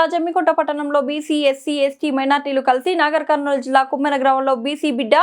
జిల్లా జమ్మికుంట పట్టణంలో BC, SC, ST మైనార్టీలు కలిసి నాగర్ కర్నూలు జిల్లా కుమ్మెన గ్రామంలో బీసీ బిడ్డ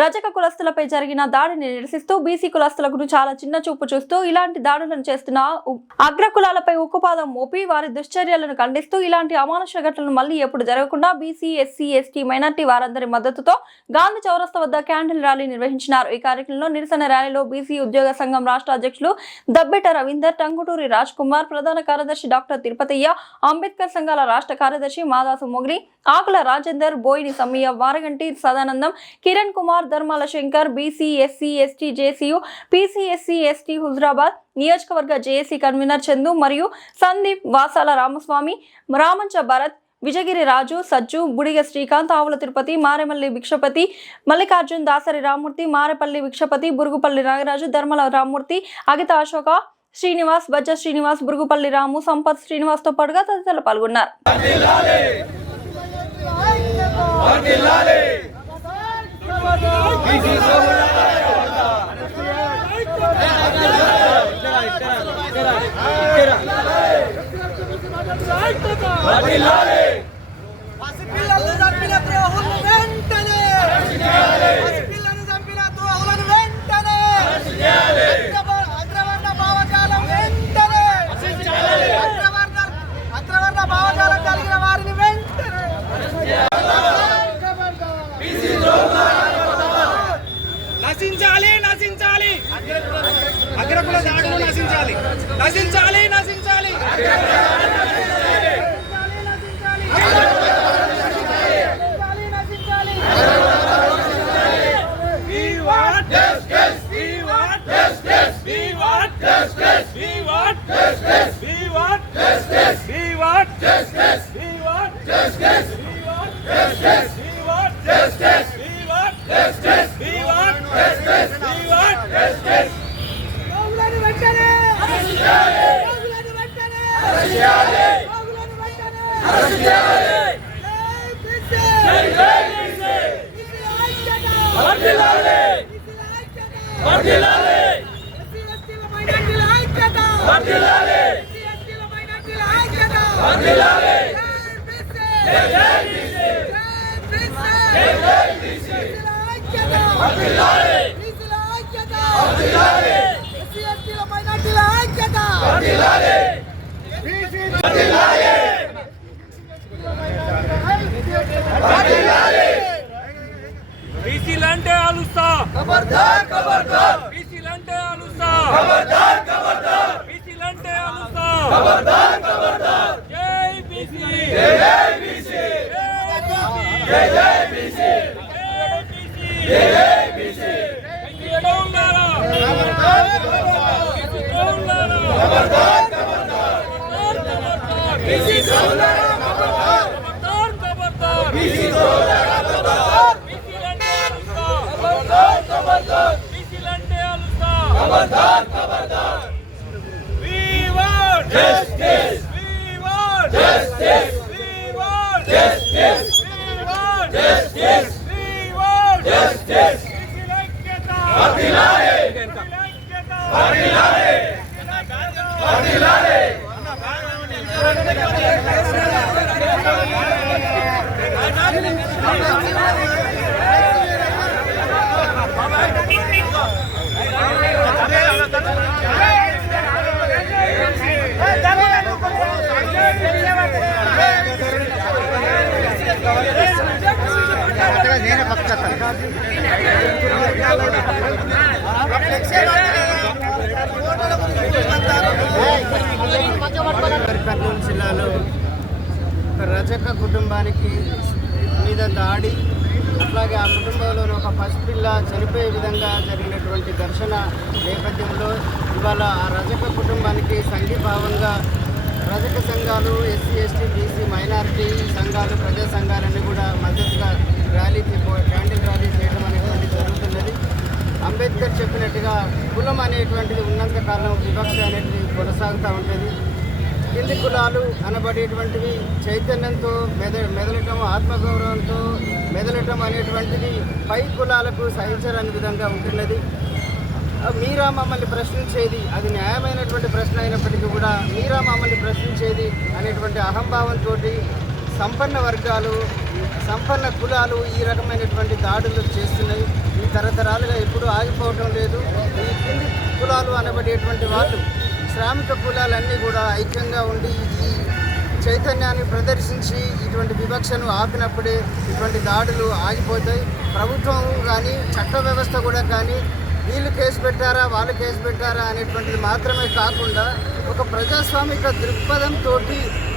రజక కులస్తులపై జరిగిన దాడిని నిరసిస్తూ బీసీ కులస్తులకు చాలా చిన్న చూపు చూస్తూ ఇలాంటి దాడులను చేస్తున్న అగ్ర కులాలపై ఉక్కుపాదం మోపి వారి దుశ్చర్యలను ఖండిస్తూ ఇలాంటి అమానుష ఘటనలు మళ్లీ ఎప్పుడు జరగకుండా బీసీ, ఎస్సీ, ఎస్టీ మైనార్టీ వారందరి మద్దతుతో గాంధీ చౌరస్తా వద్ద క్యాండిల్ ర్యాలీ నిర్వహించినారు. ఈ కార్యక్రమంలో నిరసన ర్యాలీలో బీసీ ఉద్యోగ సంఘం రాష్ట్ర అధ్యక్షులు దబ్బెట రవీందర్, టంగుటూరి రాజ్ కుమార్, ప్రధాన కార్యదర్శి డాక్టర్ తిరుపతయ్య, అంబేద్కర్ సంఘాల రాష్ట్ర కార్యదర్శి మాదాసు మొగ్రి, ఆకుల Rajender, Boini Sammaiah, వారగంటి Sadanandam, Kiran Kumar, Dharmala Shankar, BC, SC, ST JCU, PC, SC, ST Huzurabad నియోజకవర్గ జేఏసీ కన్వీనర్ చందు మరియు సందీప్, వాసాల రామస్వామి, రామంచ భరత్, విజయగిరి రాజు, సజ్జు, బుడిగ శ్రీకాంత్, ఆవుల తిరుపతి, మారేమల్లి భిక్షపతి, మల్లికార్జున్, దాసరి రామూర్తి, మారేపల్లి భిక్షపతి, బురుగుపల్లి నాగరాజు, ధర్మల రామూర్తి, అగిత అశోక, శ్రీనివాస్, బజ్జ శ్రీనివాస్, బురుగుపల్లి రాము, సంపత్ శ్రీనివాస్ తో పాటుగా తదితరులు పాల్గొన్నారు. నశించాలి నశించాలి అగ్రకుల దాడులు నశించాలి నశించాలి నశించాలి We want justice. We want justice. We want justice. We want justice. We want justice. We want justice. We want justice. We want justice. We want justice. We want justice. We want justice. We want justice. Ogulanu vettane arrestiyale. Ogulanu vettane arrestiyale. Ogulanu vettane arrestiyale. Jai Bise. Vardilale. Vardilale. SC మైనారిటీల ఐక్యత. Vardilale. SC మైనారిటీల ఐక్యత. Vardilale. Jai Bise. Jai Bise. Vardilale. Vardilale. SC మైనారిటీల ఐక్యత. Vardilale. Vardilale. Vardilale. బీసీలంటే ఆలుస్తా ఖబర్దార్ ఖబర్దార్ బీసీలంటే ఆలుస్తా ఖబర్దార్ ఖబర్దార్ బీసీలంటే ఆలుస్తా ఖబర్దార్ ఖబర్దార్ జై బీసీ జై బీసీ జై జై బీసీ జై జై బీసీ ఎడౌలారా ఖబర్దార్ ఖబర్దార్ ఖబర్దార్ ఖబర్దార్ బీసీ సోదరా ఖబర్దార్ ఖబర్దార్ ఖబర్దార్ బీసీ సోదరా ఖబర్దార్ खबरदार खबरदार We want justice. We want justice. We want justice. We want justice. We want justice. Vardilale. Vardilale. Vardilale. Kurnool జిల్లాలో రజక కుటుంబానికి మీద దాడి, అట్లాగే ఆ కుటుంబంలోని ఒక పసిపిల్ల చనిపోయే విధంగా జరిగినటువంటి ఘర్షణ నేపథ్యంలో ఇవాళ ఆ రజక కుటుంబానికి సంఘీభావంగా రజక సంఘాలు, ఎస్సీ, ఎస్టీ, బీసీ, మైనారిటీ సంఘాలు, ప్రజా సంఘాలన్నీ కూడా మద్దతుగా క్యాండిల్ ర్యాలీ చేయడం అనేటువంటి జరుగుతున్నది. అంబేద్కర్ చెప్పినట్టుగా కులం అనేటువంటిది ఉన్నంత కాలం వివక్ష అనేటిది కొనసాగుతూ ఉంటుంది. కింది కులాలు అనబడేటువంటివి చైతన్యంతో మెదలటం, ఆత్మగౌరవంతో మెదలటం అనేటువంటిది పై కులాలకు సహించరాని విధంగా ఉంటున్నది. మీరా మమ్మల్ని ప్రశ్నించేది అది న్యాయమైనటువంటి ప్రశ్న అయినప్పటికీ కూడా మీరా మమ్మల్ని ప్రశ్నించేది అనేటువంటి అహంభావంతో సంపన్న వర్గాలు, సంపన్న కులాలు ఈ రకమైనటువంటి దాడులు చేస్తున్నాయి. ఈ తరతరాలుగా ఎప్పుడూ ఆగిపోవటం లేదు. ఈ కింది కులాలు అనబడేటువంటి వాళ్ళు, శ్రామిక కులాలన్నీ కూడా ఐక్యంగా ఉండి ఈ చైతన్యాన్ని ప్రదర్శించి ఇటువంటి వివక్షను ఆపినప్పుడే ఇటువంటి దాడులు ఆగిపోతాయి. ప్రభుత్వం కానీ చట్ట వ్యవస్థ కూడా కానీ వీళ్ళు కేసు పెట్టారా వాళ్ళు కేసు పెట్టారా అనేటువంటిది మాత్రమే కాకుండా ఒక ప్రజాస్వామిక దృక్పథంతో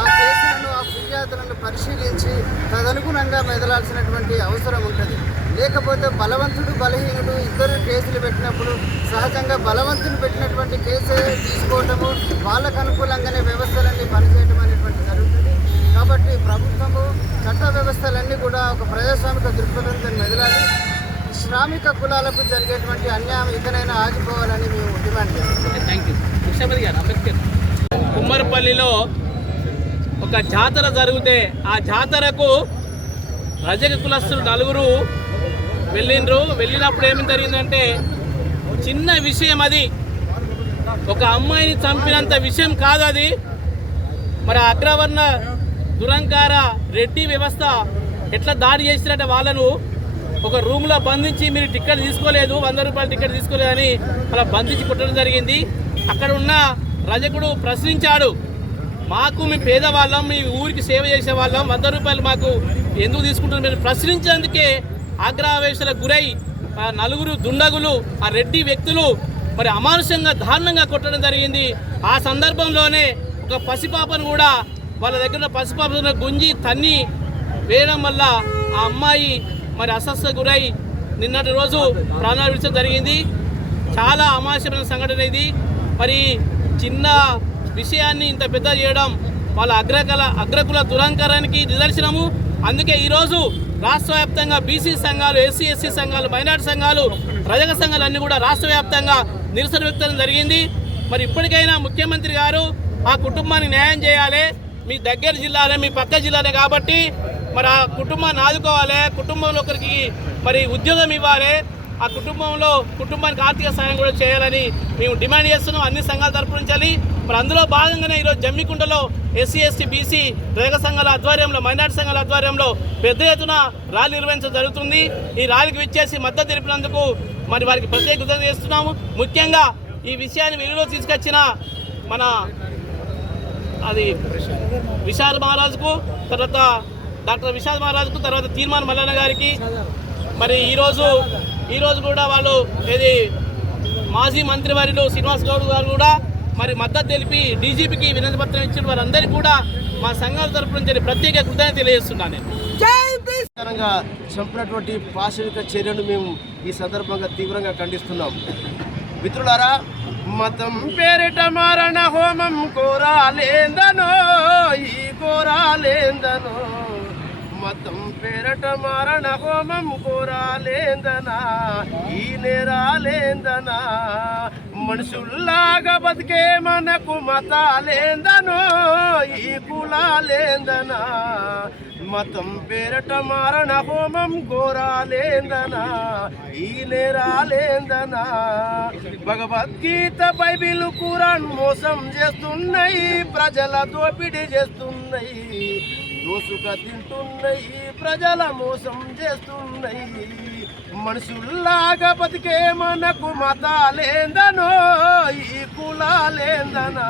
ఆ కేసులను, ఆ ఫిర్యాదులను పరిశీలించి తదనుగుణంగా మెదలాల్సినటువంటి అవసరం ఉంటుంది. లేకపోతే బలవంతుడు బలహీనుడు ఇద్దరు కేసులు పెట్టినప్పుడు సహజంగా బలవంతుని పెట్టినటువంటి కేసే తీసుకోవటము, వాళ్ళకు అనుకూలంగానే వ్యవస్థలన్నీ పనిచేయటం అనేటువంటి జరుగుతుంది. కాబట్టి ప్రభుత్వము చట్ట వ్యవస్థలన్నీ కూడా ఒక ప్రజాస్వామిక దృక్పథంతో మెదలాలి. శ్రామిక కులాలకు జరిగేటువంటి అన్యాయం ఇకనైనా ఆగిపోవాలని మేము డిమాండ్ చేస్తున్నాం. Thank you. కుమ్మరపల్లిలో ఒక జాతర జరిగితే ఆ జాతరకు రజక కులస్తులు 4 వెళ్ళినప్పుడు ఏమి జరిగిందంటే చిన్న విషయం, అది ఒక అమ్మాయిని చంపినంత విషయం కాదు అది. మరి అగ్రవర్ణ దురంకార రెడ్డి వ్యవస్థ ఎట్లా దాడి చేసినట్టే వాళ్ళను ఒక రూమ్లో బంధించి మీరు టికెట్ తీసుకోలేదు, 100 రూపాయల టికెట్ తీసుకోలేదని అలా బంధించి కొట్టడం జరిగింది. అక్కడ ఉన్న రజకుడు ప్రశ్నించాడు, మాకు మీ పేదవాళ్ళం, మీ ఊరికి సేవ చేసే వాళ్ళం, 100 రూపాయలు మాకు ఎందుకు తీసుకుంటున్నారు? మీరు ప్రశ్నించేందుకే ఆగ్రహావేశాలకు గురై 4 దుండగులు, ఆ రెడ్డి వ్యక్తులు మరి అమానుషంగా దారుణంగా కొట్టడం జరిగింది. ఆ సందర్భంలోనే ఒక పసిపాపను కూడా వాళ్ళ దగ్గర ఉన్న పసిపాపను గుంజి తన్ని వేయడం వల్ల ఆ అమ్మాయి మరి అస్వస్థ గురై నిన్నటి రోజు ప్రాణాలు విడిచడం జరిగింది. చాలా అమానుషమైన సంఘటన ఇది. మరి చిన్న విషయాన్ని ఇంత పెద్ద చేయడం వాళ్ళ అగ్రకుల దురంకారానికి నిదర్శనము. అందుకే ఈరోజు రాష్ట్ర వ్యాప్తంగా బీసీ సంఘాలు, ఎస్సీ ఎస్టీ సంఘాలు, మైనార్టీ సంఘాలు, రజక సంఘాలు అన్నీ కూడా రాష్ట్ర వ్యాప్తంగా నిరసన వ్యక్తం జరిగింది. మరి ఇప్పటికైనా ముఖ్యమంత్రి గారు ఆ కుటుంబానికి న్యాయం చేయాలి. మీ దగ్గర జిల్లాలే, మీ పక్క జిల్లాలే కాబట్టి మరి ఆ కుటుంబాన్ని ఆదుకోవాలి, కుటుంబంలో ఒకరికి మరి ఉద్యోగం ఇవ్వాలి, ఆ కుటుంబానికి ఆర్థిక సహాయం కూడా చేయాలని మేము డిమాండ్ చేస్తున్నాం అన్ని సంఘాల తరపు నుంచి. మరి అందులో భాగంగానే ఈరోజు జమ్మికుంటలో ఎస్సీ ఎస్టీ బీసీ రజక సంఘాల ఆధ్వర్యంలో, మైనార్టీ సంఘాల ఆధ్వర్యంలో పెద్ద ఎత్తున ర్యాలీ నిర్వహించడం జరుగుతుంది. ఈ ర్యాలీకి విచ్చేసి మద్దతు తెలిపినందుకు మరి వారికి ప్రత్యేక కృతజ్ఞతలు చేస్తున్నాము. ముఖ్యంగా ఈ విషయాన్ని వెలుగులో తీసుకొచ్చిన మన విశాల్ మహారాజుకు, తర్వాత డాక్టర్ విశాల్ మహారాజుకు, తర్వాత తీర్మాన్ మల్లన్న గారికి, మరి ఈరోజు కూడా వాళ్ళు మాజీ మంత్రివర్యులు శ్రీనివాస్ గౌడ్ గారు కూడా మరి మద్దతు తెలిపి డీజీపీకి వినతి పత్రం ఇచ్చిన వారందరికీ కూడా మా సంఘాల తరపు నుంచి ప్రత్యేక కృతజ్ఞతలు తెలియజేస్తున్నాను. చంపినటువంటి పాశవిక చర్యను మేము ఈ సందర్భంగా తీవ్రంగా ఖండిస్తున్నాం. మిత్రులారా, మతం పేరిట మారణ హోమం కోరాలేందనో, ఈ కోరాలేందనో, మతం పేరట మారణ హోమం కోరాలేందనా, ఈ నేరాలేందనా, మనుషుల్లాగా బతికే మనకు మతాలేందనో, ఈ కులాలేందనా, మతం పేరట మారణ హోమం ఘోరాలేందనా, ఈ నేరాలేందనా, భగవద్గీత బైబిల్ ఖురాన్ మోసం చేస్తున్నాయి, ప్రజల దోపిడీ చేస్తున్నాయి, దోసుక తింటున్నాయి, ప్రజల మోసం చేస్తున్నాయి, మనుషుల్లాగా బతికే మనకు మతాలేందనో, ఈ కులాలేందనా,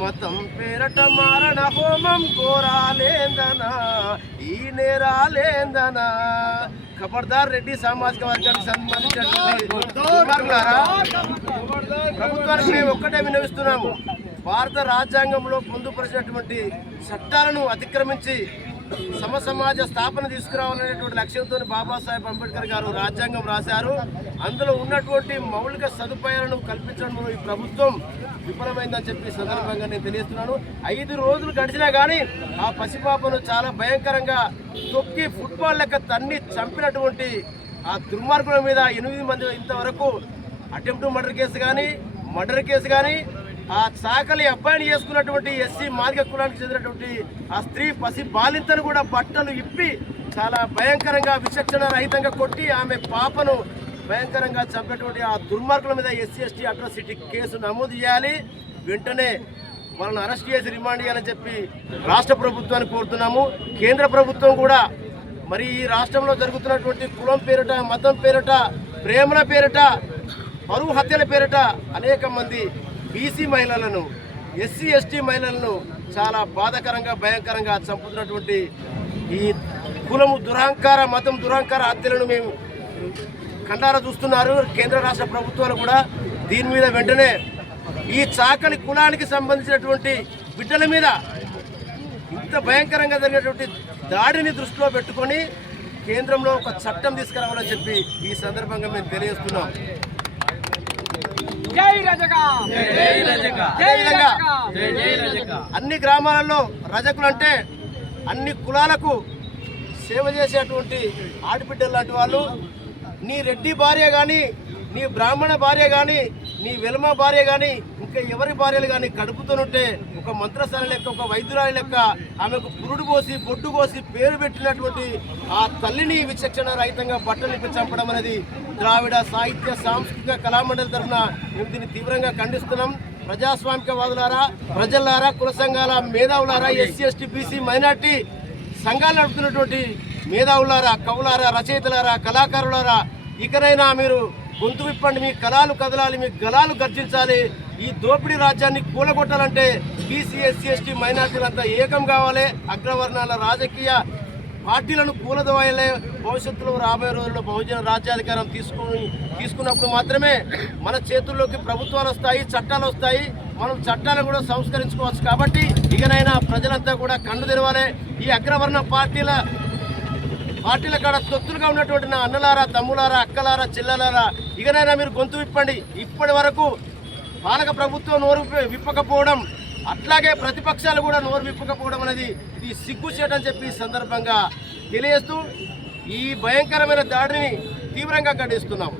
మతం పేరట మారణ హోమం కోరాలేందనా, ఈ నేరాలేందనా. ఖబర్దార్ రెడ్డి సామాజిక వర్గానికి సంబంధించినటువంటి ప్రభుత్వానికి మేము ఒక్కటే విన్నవిస్తున్నాము, భారత రాజ్యాంగంలో పొందుపరిచినటువంటి చట్టాలను అతిక్రమించి సమసమాజ స్థాపన తీసుకురావాలనేటువంటి లక్ష్యంతో బాబాసాహెబ్ అంబేద్కర్ గారు రాజ్యాంగం రాశారు. అందులో ఉన్నటువంటి మౌలిక సదుపాయాలను కల్పించడంలో ఈ ప్రభుత్వం విఫలమైందని చెప్పి సందర్భంగా నేను తెలియజేస్తున్నాను. 5 రోజులు గడిచినా కానీ ఆ పసిపాపను చాలా భయంకరంగా తొక్కి ఫుట్బాల్ లెక్క తన్ని చంపినటువంటి ఆ దుర్మార్గుల మీద 8 మంది ఇంతవరకు అటెంప్ట్ మర్డర్ కేసు కానీ ఆ సాకలి అబ్బాయిని చేసుకున్నటువంటి ఎస్సీ మార్గ కులానికి చెందినటువంటి ఆ స్త్రీ పసి బాలింతను కూడా బట్టలు ఇప్పి చాలా భయంకరంగా విచక్షణ రహితంగా కొట్టి ఆమె పాపను భయంకరంగా చంపినటువంటి ఆ దుర్మార్గుల మీద ఎస్సీ ఎస్టీ అట్రాసిటీ కేసు నమోదు చేయాలి. వెంటనే వాళ్ళని అరెస్ట్ చేసి రిమాండ్ చేయాలని చెప్పి రాష్ట్ర ప్రభుత్వాన్ని కోరుతున్నాము. కేంద్ర ప్రభుత్వం కూడా మరి ఈ రాష్ట్రంలో జరుగుతున్నటువంటి కులం పేరిట, మతం పేరిట, ప్రేమల పేరిట, పరువు హత్యల పేరిట అనేక మంది బీసీ మహిళలను, ఎస్సీ ఎస్టీ మహిళలను చాలా బాధాకరంగా, భయంకరంగా చంపుతున్నటువంటి ఈ కులము దురహంకార, మతం దురహంకార హత్యలను మేము కండారా చూస్తున్నారు. కేంద్ర రాష్ట్ర ప్రభుత్వాలు కూడా దీని మీద వెంటనే ఈ చాకలి కులానికి సంబంధించినటువంటి బిడ్డల మీద ఇంత భయంకరంగా జరిగినటువంటి దాడిని దృష్టిలో పెట్టుకొని కేంద్రంలో ఒక చట్టం తీసుకురావాలని చెప్పి ఈ సందర్భంగా మేము తెలియజేస్తున్నాం. అన్ని గ్రామాలలో రజకులు అంటే అన్ని కులాలకు సేవ చేసేటువంటి ఆడబిడ్డలు లాంటి వాళ్ళు. నీ రెడ్డి భార్య కానీ, నీ బ్రాహ్మణ భార్య కానీ, నీ వెలమ భార్య కానీ, ఇంకా ఎవరి భార్యలు కానీ కడుపుతోనుంటే ఒక మంత్రసాని లెక్క, ఒక వైద్యురాలి లెక్క ఆమెకు పురుడు పోసి, బొడ్డు కోసి పేరు పెట్టినటువంటి ఆ తల్లిని విచక్షణ రహితంగా బట్టలు ఇప్పి చంపడం అనేది ద్రావిడ సాహిత్య సాంస్కృతిక కళామండలి తరఫున మేము దీన్ని తీవ్రంగా ఖండిస్తున్నాం. ప్రజాస్వామికవాదులారా, ప్రజలారా, కుల సంఘాల మేధావులారా, ఎస్సీ ఎస్టీ బీసీ మైనార్టీ సంఘాలు నడుపుతున్నటువంటి మేధావులారా, కవులారా, రచయితలారా, కళాకారులారా, ఇకనైనా మీరు గొంతు విప్పండి. మీ కళాలు కదలాలి, మీ గళాలు గర్జించాలి. ఈ దోపిడీ రాజ్యాన్ని కూలగొట్టాలంటే బీసీ ఎస్సీ ఎస్టీ మైనార్టీలంతా ఏకం కావాలి. అగ్రవర్ణాల రాజకీయ పార్టీలను కూలదోయాలి. భవిష్యత్తులో రాబోయే రోజుల్లో బహుజన రాజ్యాధికారం తీసుకున్నప్పుడు మాత్రమే మన చేతుల్లోకి ప్రభుత్వాలు వస్తాయి, చట్టాలు వస్తాయి. మనం చట్టాలను కూడా సంస్కరించుకోవచ్చు. కాబట్టి ఇకనైనా ప్రజలంతా కూడా కన్ను తెరవాలి. ఈ అగ్రవర్ణ పార్టీల కాడ తొత్తులుగా ఉన్నటువంటి నా అన్నలారా, తమ్ములారా, అక్కలారా, చెల్లెలారా, ఇకనైనా మీరు గొంతు విప్పండి. ఇప్పటి వరకు పాలక ప్రభుత్వం నోరు విప్పకపోవడం, అట్లాగే ప్రతిపక్షాలు కూడా నోరు విప్పకపోవడం అనేది ఇది సిగ్గుచేటని చెప్పి సందర్భంగా తెలియజేస్తూ ఈ భయంకరమైన దాడిని తీవ్రంగా ఖండిస్తున్నాము.